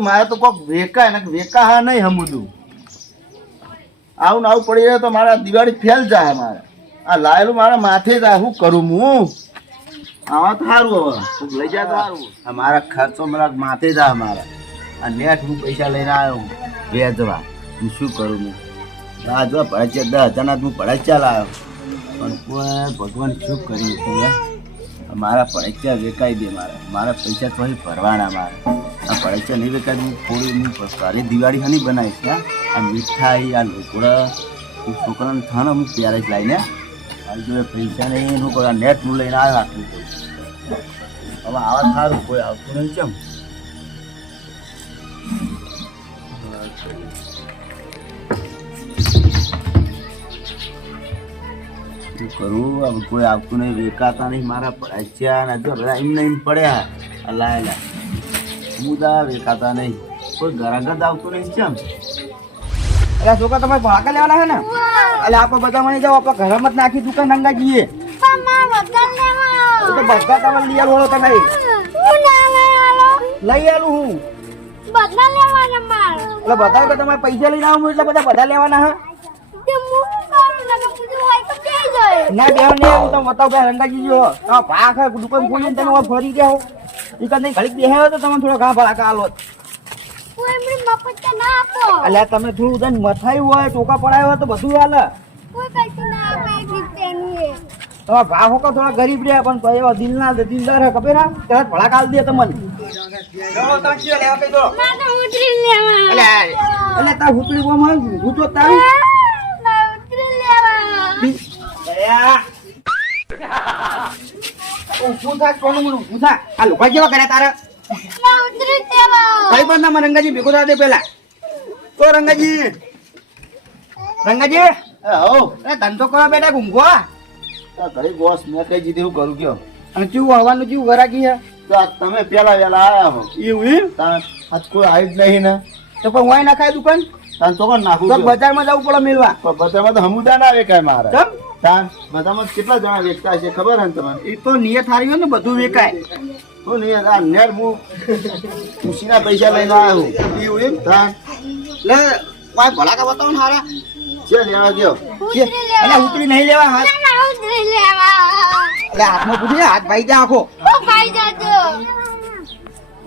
મારે તો કોક વેકા ને વેકા હા નહીં હમુદું. આવું ને આવું પડી રહે તો મારા દિવાળી ફેલ જાય મારે. આ લાયેલું મારા માથે જાય શું કરું હું. આવા તો સારું હવે. લઈ જાય તો મારા ખર્ચો મારા માથે જાય મારા. આ નેટ હું પૈસા લઈને આવ્યો વેચવા. હું શું કરું હું? આ જો ભડાચ્યા દસ હજારના હું ભડાચ્યા લાવ્યો પણ કોઈ ભગવાન શું કર્યું તું મારા ભડાચ્યા વેકાઈ દે મારા. મારા પૈસા તો ભરવાના મારે. આ ભડાચ્યા નહીં વેકાય હું થોડી હું ઘરે દિવાળી હની બનાવીશ આ મીઠાઈ, આ લોકડા હું છોકરાને થાને હું ત્યારે જ લાવીને મારી જોડે પૈસા નહીં હું કોઈ નેટ હું લઈને આ પૈસા હવે આવા સારું કોઈ આવતું નહીં કેમ શું કરું? હવે કોઈ આવતું નહીં વેકાતા નહીં મારા પડ્યા ને જો બધા એમને એમ પડ્યા. અલાયેલા હું મુદા વેકાતા નહીં. કોઈ ગરાગત આવતું નહીં કેમ અરે છોકરા તમે ભાગા લેવાના છે ને? એટલે આપણે બધા મને જાઓ આપણે ઘરમાં જ નાખી દુકાન રંગા જઈએ. તો બધા તમે લઈ આવો તમે. લઈ આવું હું. એટલે બધા તમારે પૈસા લઈને આવું એટલે બધા બધા લેવાના હા ના બેહો ને હું તમે બતાવ કે રંગાજી જો તો ભાગ દુકાન ખોલીને તમે ફરી ગયા. ઈ કદી ઘડીક બેહ્યો તો તમે થોડો ઘા ભળા કાલો એટલે તમે થોડું ઉદન મથાયું હોય, ટોકા પડાયો હોય તો બધું હાલે તમારા ભાવ હોકો થોડા ગરીબ રે પણ તો એવા દિલ ના દિલદાર હે ખબર ના તરત ભળા કાલ દે તમને. એટલે એટલે તાર હુતળી બોમ તો હું તો તારું દયા ઊભું થા કોનું મને ઊભું થા? આ લોકો જેવા કર્યા તારે? કઈ બંધ ના રંગાજી ભેગો થા દે પેલા. તો રંગાજી. રંગાજી? હો એ ધંધો કરો બેટા ઊંઘો આ બોસ મેં કઈ જીધી હું કરું કયો? અને ચીવું હવાનું ચીવું ગરાકી હે? તો તમે પેલા વેલા આયા હો. એવું એમ? આજ કોઈ આવી જ નહીં ને. તો પણ વાય નાખાય દુકાન? તાન તો નાખું બજારમાં જવું પડે મેળવા બજારમાં તો હમુદા ના આવે વેકાય મારે. તાન બધામાં કેટલા જણા વેચતા છે ખબર હે ને તમને? એ તો નિયત હારી હોય ને બધું વેકાય હું નિયત? આ નેર હું ખુશીના પૈસા લઈને આવ્યો હું. એવું એમ? તાન લે કોઈ ભલા કા બતાવો ને હારા. છે લેવા ગયો. અલ્યા ઉતરી નહીં લેવા હાથ. અરે હાથમાં પૂછી હાથ ભાઈ જા આખો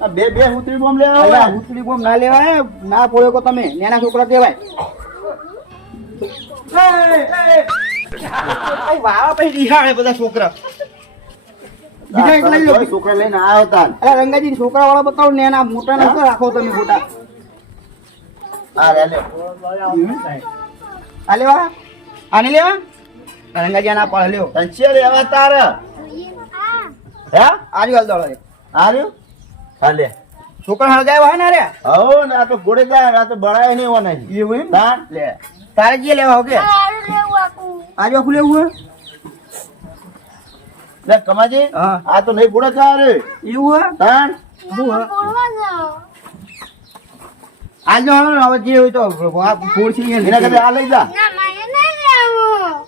આ બે બે ઉતરી બોમ લેવા. ઉતરી બોમ ના લેવાય ના પોળ્યો તમે. નેના છોકરા કહેવાય. ભાઈ પછી રિહાડે બધા છોકરા. લઈને આવ્યો રંગાજી છોકરા વાળા બતાવો ને એના મોટા ના રાખો તમે મોટા. આ રે લે. આ લેવા આને લેવા? રંગાજી આના પાડ લ્યો. તને લેવા તાર? હે? આજુ હાલ દોડો રહ્યું? છોકરા હળગાવ્યા હોય ને રે હો ને તો ઘોડે જાય તો બળાય નહીં હોવા એવું એમ? તાન લે તારે જે લેવા હોગે આજુ આખું લેવું લે કમાજી હા. આ તો નહીં ઘોડે થાય રે. એવું હોય તાણ? શું આજ આજનો હવે જે હોય તો આ ફૂડ છે એના કરતા આ લઈ જા.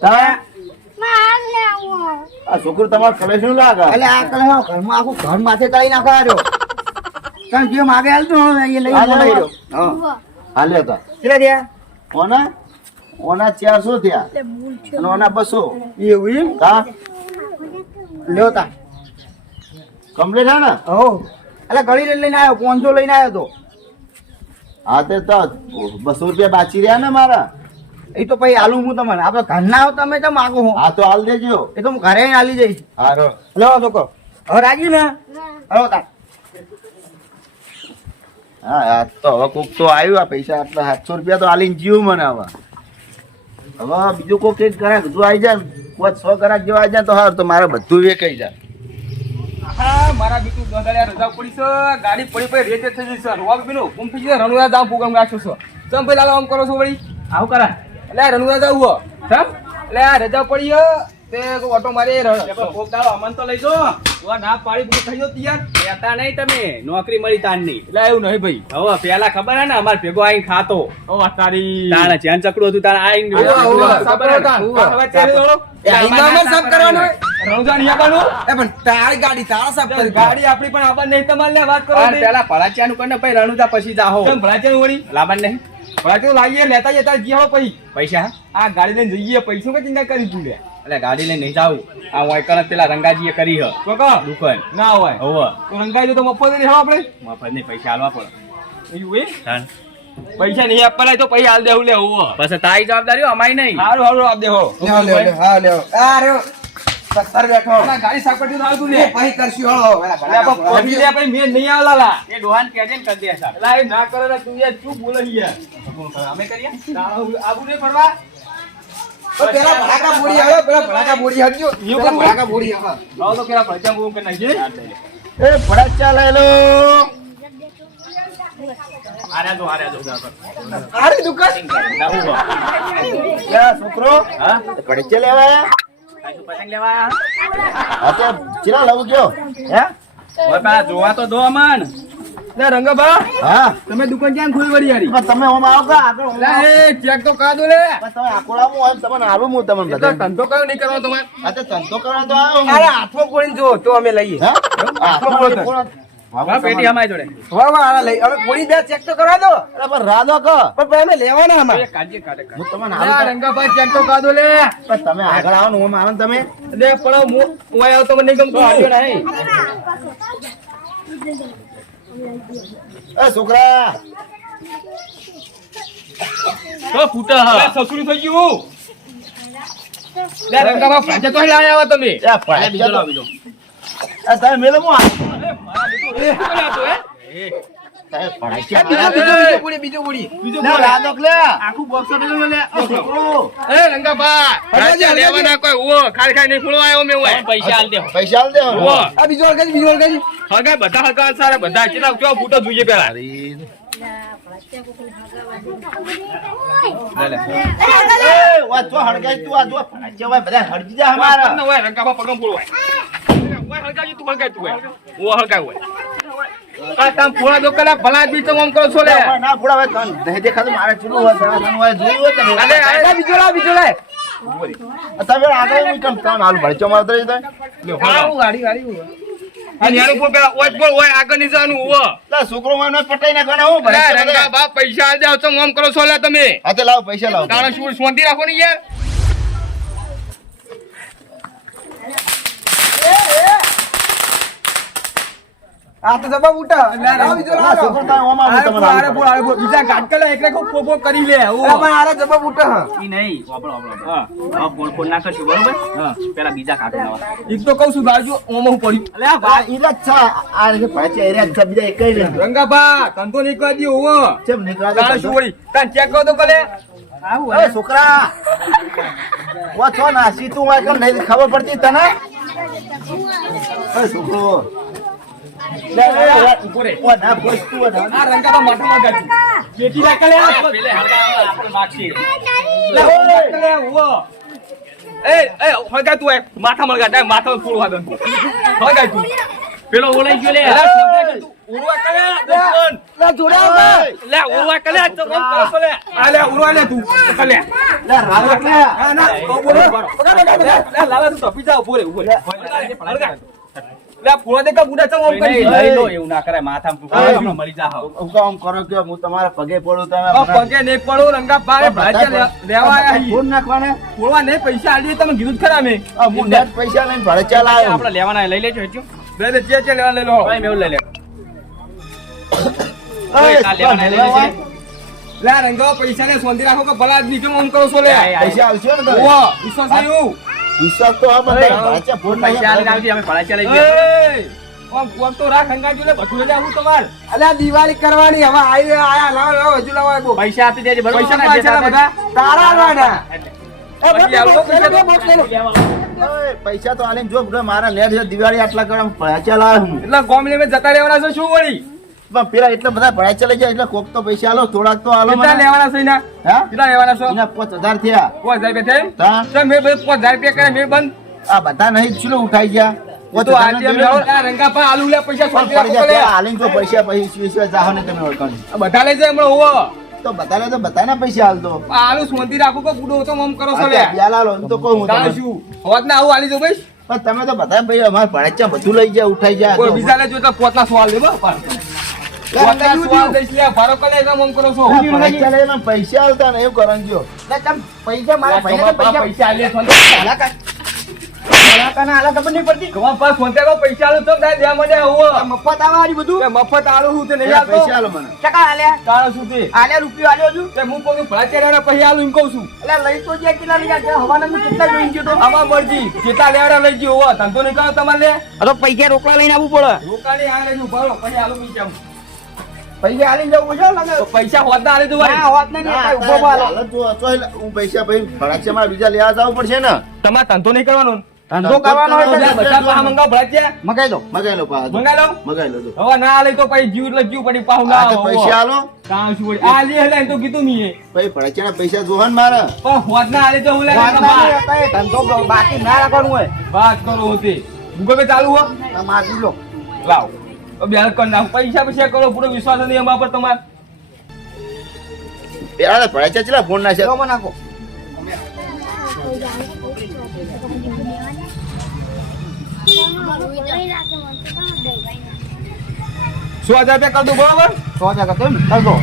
તાન આ છોકરો તમારે કલે શું લાગે? એટલે આ કલે હા, ઘરમાં આખું ઘર માથે ચડી નાખવા કારણ જે માગે હાલ એ લઈ આ લઈ લેવા. રહ્યો હા હા લે તો. કેટલા થયા? ઓના ચારસો થયા. અને ઓના બસો. એવું એમ? હા. લ્યો તા. કમ્પ્લીટ હે ને? હો. એટલે ગળી લઈને આવ્યો પાંચસો લઈને આવ્યો તો. હા તે તો બસો રૂપિયા બાચી રહ્યા ને મારા. એ તો પછી આલું હું તમને. આપણે ઘરના આવો તમે તો માગો હું. હા તો હાલ દેજો. એ તો હું ઘરે હાલી આલી જઈશ. હા રો. લો કહો. હવે રાજી ને? હલો તા. હા આ તો હવે કોક તો આવ્યું આ પૈસા આટલા સાતસો રૂપિયા તો હાલીને જીવ મને હવે હવે બીજું કોઈ એક ગ્રાહક જો આવી જાય કોઈ સો ગ્રાહક જેવા આવી જાય તો હાર તો મારે બધું વેચાઈ જાય. હા મારા બીજું ગગડ્યા રજા પડી છે ગાડી પડી પડી રેતે થઈ જશે છે. રોવા પેલો હુકમ થઈ જાય રણુયા પ્રોગ્રામ રાખ્યો છે. તમે પેલા આમ કરો છો વળી? આવું કરા એટલે આ રણુયા જાવ હો. સમ એટલે આ રજા પડી તે ઓટો મારી અમન તો લઈ જો. ના પાડી પૂરું થઈ ગયો તૈયાર. કહેતા નહીં તમે. નોકરી મળી તારની એટલે એવું નહીં ભાઈ. હવે પેલા ખબર હે ને અમાર ભેગો આઈને ખાતો. ઓ તારી. તાણે ચેન ચકડું હતું તાણે આઈને ખબર નહીં નહીં. નહીં પૈસા? આ ગાડી લઈને જઈએ પૈસા કે ચિંતા કરી તું લે? એટલે ગાડી લઈને નહીં જાવું આ વાયકણ પેલા રંગાજીએ કરી હ. તો કહો દુકાન. ના હોય. હોવ. તો રંગાજી તો મફત નહીં આપણે મફત નહીં પૈસા આલવા પડે. એવું એ? પૈસા નહીં આપવાના તો પૈસા હાલ દેવું લે હોવ પછી તારી જવાબદારી અમારી નહીં. સારું સારું આપ દેહો હા. લેવો લેવો. હા લેવો સત્તર બેઠો. ગાડી સાફ કરી દઉં તું એ લે પછી કરશું હળો પહોંચી લે પછી મેં નહીં આવેલા લા એ ડોહાન કહેજે ને કરી દે સાહેબ. એટલે એ ના કરે તું યાર શું બોલે યાર? અમે કરીએ? આબુ નહીં પડવા પેલા ભડાકા બોડી આવે પેલા ભડાકા બોડી હટજો પેલા ભડાકા બોડી આવે. લાવો તો પેલા પૈસા બોમ કે નહીં? એ ભડાચા લઈ લો. આર્યા જો, આર્યા જો. આરી દુકાન? યા છોકરો. હા? ભડાચા લેવા આયા? કાંઈ શું પતંગ લેવા હા તો ચિરા લઉં ગયો? હે? હવે પેલા જોવા તો દો અમન. લે રંગાબા હા? તમે દુકાન ક્યાં ખોલી વળી યારી પણ તમે ઓમ આવો કા? આગળ ઓમ લે એ ચેક તો કાઢો લે. પણ તમે આકોડામાં હોય ને તમને આવું હું તમને બતા ધંધો કયો નહીં કરવાનો તમારે? આ તો ધંધો કરવા તો આવો. અરે હાથમાં બોડીને જો તો અમે લઈએ. હે? હાથમાં બોલો તો. પેટી અમારી જોડે. વાહ વાહ લઈ. હવે બોડી બે ચેક તો કરવા દો અરે પણ કો પણ અમે લેવાના અમારે. હું તમને આ રંગાભાઈ ચેક તો કાઢો લે. પણ તમે આગળ આવો ને તમે. લે પણ હું હું આવ્યો તો મને ગમતું. નહીં. એ છોકરા. તો ફૂટા હા. સસુરી થઈ ગયું. લે પાછા તો લાયા આવો તમે. એ અરે બીજો લાવો, એ તમે મેલો મેં આ. એ, તું હોય. તું હળગાય તું હોય. ઓ હલકાય હોય. આ તમ ફૂલા દો કલા ભલા બી તો કરો છો લે. ના, ના, ભોળા ભાઈ, દે દેખા તો મારે ચૂલું હોય, તન હોય, જોયું હોય તને અલે આ બીજો લાવ બીજો તમે આગળ નહીં કમ તન હાલ ભડચો મારતો રહી જાય? આવું? ગાડી ગાડી આ ન્યાનું ફૂલ પેલા ઓય બોલ ઓય આગળની લા, છોકરો હોય ને પટાઈ હું લે ભડચો બધા. પૈસા આલ તો આમ કરો છો લે તમે. હા તો લાવો પૈસા લાવો. તાણે શું સોંધી રાખો ને યાર? આ તો જવાબ ઉઠા. બીજો ના, લાવ છોકરો તમે ઓમ આવો, તમને આરે લાવો. બોલ આરે બોલ. બીજા ગાટકલે એકલે કો પોપો કરી લે પણ આરે જવાબ ઉઠા. ઈ નહીં. વાપરો, વાપરો, હા. હવે ફોન ફોન ના કરશું, બરોબર? પેલા બીજા કાટો લાવા એક તો કહું છું બાજુ ઓમો પડી અલે આ ભા- ઈ જ છે. આ રે પાછે એરે છે, બીજા એકેય નહીં. રંગાબા ધંધો નહીં કરી દો ઓ ચેમ નીકળ્યા તાણે શું વળી તાન ચેક કરો તો કલે. એ છોકરા વા છો ના સીતું કેમ નહીં ખબર પડતી તને? એ છોકરો ઓ, ના, ભોજ તું હોય. લે તું પેલો ઓલાઈ ગયો લે. એલા છોકરા ઉરવા કરે દોસ્તન જોડા લે ઉરવા કરે તો કોમ કરો લે આ લે. ઉરવા લે તું. કલે લે, રાધો કે. ના ના તો બોલો લે લાલા તું તપી જા ઊભો રે ઊભો લે. ફૂળા દે કા બુડા ચમ આમ કરી નહીં, લઈ લો, એવું ના કરાય માથામાં ફૂંકો, એ. તમને મળી જાહો. હું. કામ કરો કે હું તમારા પગે પડું તમે આ પગે ને પડો રંગા પારે ભાજ્યા લે- લેવા આયા હી ફોન નાખવાને? ફૂળવા ને પૈસા આલી તમે કીધું જ ખરા મેં. આ હું નેટ પૈસા લઈને ભડચા લાવ્યો આપણે લેવાના લઈ લેજો હજુ. લે લે જે જે લેવા લઈ લો ભાઈ મેં એવું લઈ લે. ઓય, કાલ લેવાના લઈ લેજે. લે રંગા પૈસા ને સોંધી રાખો કે ભલા નીચે કરો છો લે? આય, આય. પૈસા આવશે ને વિશ્વાસ નહીં વિશ્વાસ તો આ બધા ભડચા ફોન પૈસા નાખ્યા. આવજે, અમે ભડાચા લઈ જઈએ. ઓમ આમ તો રાખ હંગાજો લે આવું તમાર. અલ્યા દિવાળી કરવાની હવે આઈ આયા લાવ લાવ હજુ લાવ આવો પૈસા આપી દેજે, બરોબર? પૈસા ના બધા. તારા લો, પૈસા તો આલે જો મારા છે દિવાળી આટલા કરે પૈસા લાવ હું એટલે ગોમ લેવે જતા રહેવાના છે શું વળી? પણ પેલા એટલા બધા ભડચા લઈ જાય એટલે કોક તો પૈસા આલો થોડાક તો આલો કેટલા. લેવાના છે એના હા? કેટલા લેવાના છો? એના પાંચ હજાર થયા. પાંચ હજાર રૂપિયા. થાય મેં બે પાંચ હજાર રૂપિયા કર્યા મેં બંધ. આ બધા નહીં ચલો ઉઠાઈ ગયા. તો આલુ સોંતી રાખો જો બધા લઈ જાય હમણાં તો બતાવે તો બતાના પૈસા હાલતો. આલુ સોંતી રાખું કે બુડો તો આમ કરો છો લે. તો કહું હું તમને. શું હોત ને આવું આલી દો ભાઈ પણ તમે તો બધા ભાઈ અમારે ભણેચા બધું લઈ જાય ઉઠાઈ જાય બીજા લેજો તો પોતના સવાલ લેવો પૈસા આવતા ને એવું કરવાનું કયો પૈસા મારા પૈસા પૈસા આલીએ સોંતી. ભલાકા ભલાકાના આલા ખબર નહીં પડતી. ગવા પા સોંતે કો પૈસા આલુ તો દે દે મને આ હોવો મફત આવે બધું? મફત આલુ હું આલ્યા? આલ્યા રૂપિયો આલ્યો છું? હું કોઈ આલુ એમ છું. એટલે લઈ તો જ્યાં કેટલા લઈ હવાના કેટલા જોઈ ગયો તો? મરજી. જેટલા લેવાના લઈ ગયો હોવા. ધંધો નહીં કરો તમારે લે. આ પૈસા રોકડા લઈને આવવું પડે. રોકાણી આ લેજો ભરો પછી આલુ પૈસા પૈસા આલી જવું છે લાગે પૈસા હોતા આલી દો ના હોત નહીં ઊભો બાલો. જો, હું પૈસા ભાઈ ભણાચ્યા મારા બીજા લેવા જાવ પડશે ને. તમારે ધંધો નહીં કરવાનો. ધંધો કરવાનો હોય બધા પાહા મંગાવો ભલાચ્યા મગાઈ દો. મગાઈ લો પા મંગાઈ લઉં મગાઈ લો હવે ના આલે તો પછી જીવ એટલે જીવ પડી પાહું ના. પૈસા આલો. શું? આ લે એટલે તો કીધું મીએ. ભાઈ ભણાચ્યાના પૈસા જોહો ને મારે. પણ હોત ના આલે તો હું લે ધંધો બાકી ના રાખવાનું હોય. વાત કરો હોતી. ગૂગલ પે ચાલુ હો. આ લો લાવ. તો બે હાલ કરી નાખો. પૈસા પૈસા કરો પૂરો વિશ્વાસ નથી એમાં પર તમારે. પેલા તો ભણાચ્યા ચેલા ફોન ના છે લેવામાં નાખો. સો હજાર રૂપિયા કર દો બરાબર? સો હજાર કરતો એમ કર દો.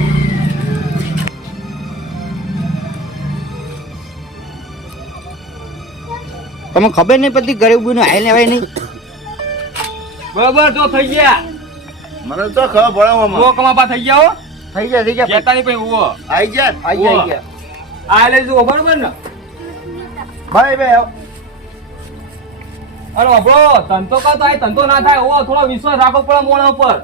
તમે ખબર નહીં પડતી ઘરે ગુનો હાઈ લેવાય નહીં? બરાબર તો થઈ ગયા. મને તો ખબર ભણાવવામાં ઉવો કમાપા થઈ ગયા હો? થઈ ગયા થઈ ગયા. કેતા નહીં પછી ઉવો. આઈ ગયા? આઈ ગયા આઈ ગયા. આ લઈ જુઓ બરોબર ને? ભાઈ ભાઈ અરે બાબરો ધંધો કા થાય ધંધો ના થાય ઓ થોડો વિશ્વાસ રાખો પડે મોણા ઉપર.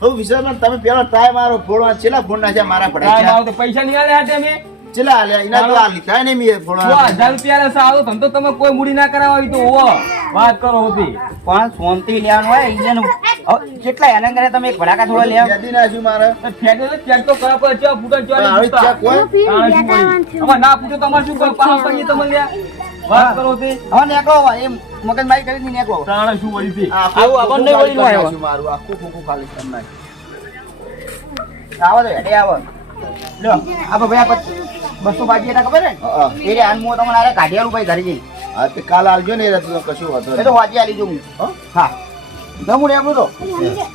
હું વિશ્વાસમાં તમે પેલો ટ્રાય મારો ફોડવા ફોન ના છે મારા પડે પૈસા નહીં આલે હાથે મેં ચેલા આલ્યા એના તો આ લીધા નહીં મેં સો ફોડવા રૂપિયા લે સારો ધંધો તમે કોઈ મૂડી ના કરાવવા આવી તો ઓવો વાત કરો હોતી પણ સોનથી લેવાનું હોય અહીંયાનું કેટલા એના કરે તમે એક ભડાકા થોડા લે આવો. નાખ્યું મારે. ફેંકે તો ચેક તો પડે ફૂટે આવી તાણે શું ના શું કરો? પાહા તમને. વાત હવે તાણે શું વળી? આવું વળી નો આવ્યો. નાખ્યું મારું આખું ખોખું ખાલી કરી આવો તો હેડે આવો. લ્યો આ ભાઈ આ બસો બાજી હતા ખબર ને એ રે આન હું તમને આરે કાઢી આલું ભાઈ ઘરે જઈ હા તે કાલ આવજો ને એ તો કશું વાંધો એ તો વાજી આલી જો હું. હો? હા. રે આપણું તો? હા.